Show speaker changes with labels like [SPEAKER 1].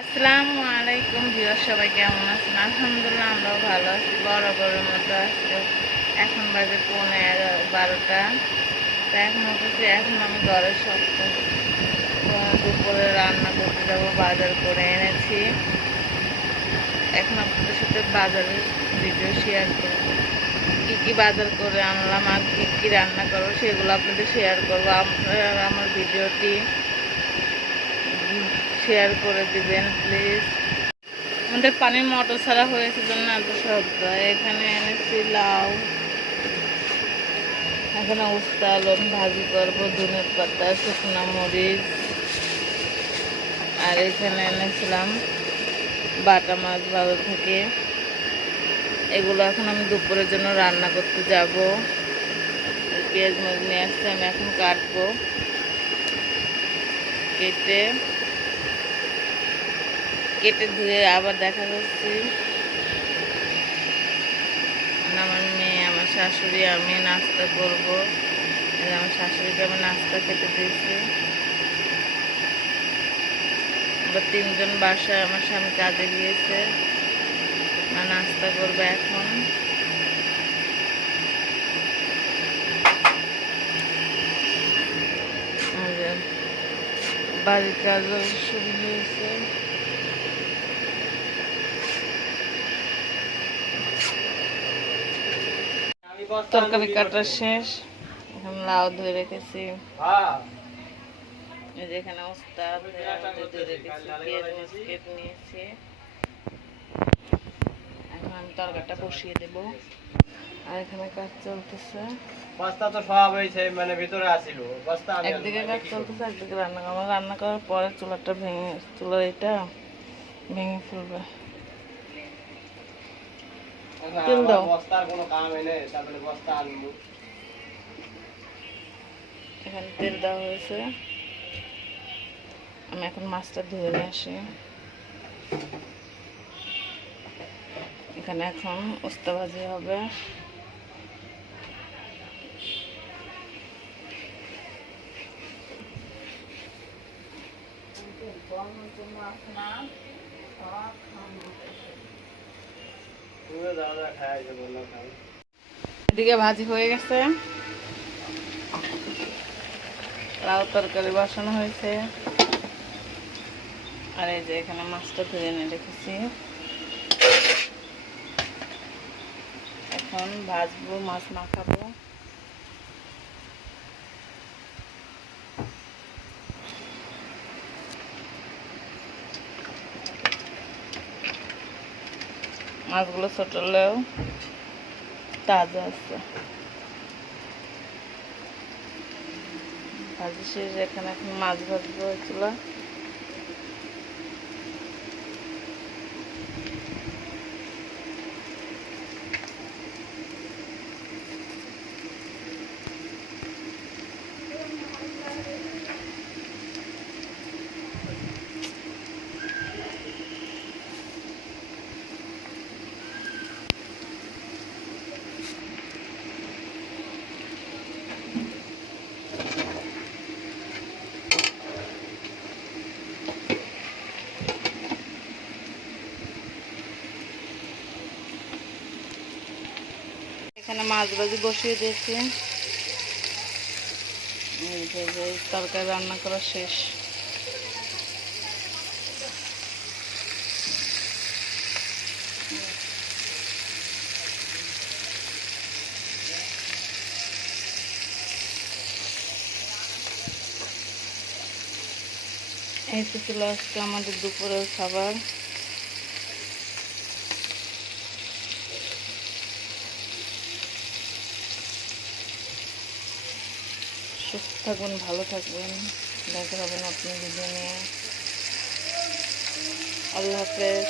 [SPEAKER 1] আসসালামু আলাইকুম ভিউয়ার, সবাই কেমন আছেন? আলহামদুলিল্লাহ আমরাও ভালো আছি। বরাবরের মতো আজকে এখন বাজে পৌনে এগারো বারোটা। তো এখন হচ্ছে, এখন আমি ঘরের সব দুপুরে রান্না করতে যাব, বাজার করে এনেছি। এখন আপনাদের সাথে বাজারের ভিডিও শেয়ার করব। কী কী বাজার করে আনলাম আর কী কী রান্না করব, সেগুলো আপনাদের শেয়ার করব। আপনারা আমার ভিডিওটি শেয়ার করে দিবেন প্লিজ আমাদের পানির মোটর ছাড়া হয়েছে জন্য এত শব্দ এখানে এনেছি লাউ। এখানে উস্তা আলম ভাজি করব, ধনের পাতা, শুকনো মরিচ। আর এখানে এনেছিলাম বাটা মাছ বাজার থেকে। এগুলো এখন আমি দুপুরের জন্য রান্না করতে যাব। পেঁয়াজ মরিচ নিয়ে আসছে, আমি এখন কাটবো। কেটে কেটে ধুয়ে আবার দেখা যাচ্ছে। আমার মেয়ে, আমার শাশুড়ি, আমি নাস্তা করব। আমার শাশুড়িকে আমি নাস্তা খেতে দিয়েছি। এবার তিনজন বাসায় আমার স্বামী কাজে গিয়েছে। না নাস্তা করবে এখন। বাড়ির কাজও শুরু হয়েছে। তরকারি কাটা শেষ। এখন লাউ ধুয়ে রেখেছি। এই যে ধুয়ে রেখেছি পেঁয়াজ মাছ কেটে নিয়েছি। এখন আমি তরকারিটা বসিয়ে দেব। আর এখানে কাজ চলতেছে।
[SPEAKER 2] বস্তা তো সব হয়েছে মানে ভিতরে আসিল। বস্তা
[SPEAKER 1] একদিকে কাজ চলতেছে একদিকে রান্না রান্না করার পরে চুলাটা ভেঙে চুলার এটা ভেঙে ফেলবে। তেল দাও।
[SPEAKER 2] বস্তার কোনো কাম এনে তারপরে বস্তা আনব।
[SPEAKER 1] এখানে তেল দেওয়া হয়েছে। আমি এখন মাছটা ধুয়ে নিয়ে আসি। এখানে এখন উস্তা ভাজি হবে।
[SPEAKER 2] না
[SPEAKER 1] এদিকে ভাজি হয়ে গেছে। লাউ তরকারি বসানো হয়েছে। আর এই যে এখানে মাছটা ধুয়ে এনে রেখেছি। এখন ভাজবো, মাছ মাখাবো। মাছগুলো ছোটলেও তাজা আছে। ভাজি শেষ এখানে এখন মাছ ভাজবো এগুলো এখানে মাছ ভাজি বসিয়ে দিয়েছি। তরকারি রান্না করা শেষ। এই তো ছিল আজকে আমাদের দুপুরের খাবার। সুস্থ থাকবেন ভালো থাকবেন দেখা হবেন আপনি নিয়ে। আল্লাহ হাফেজ।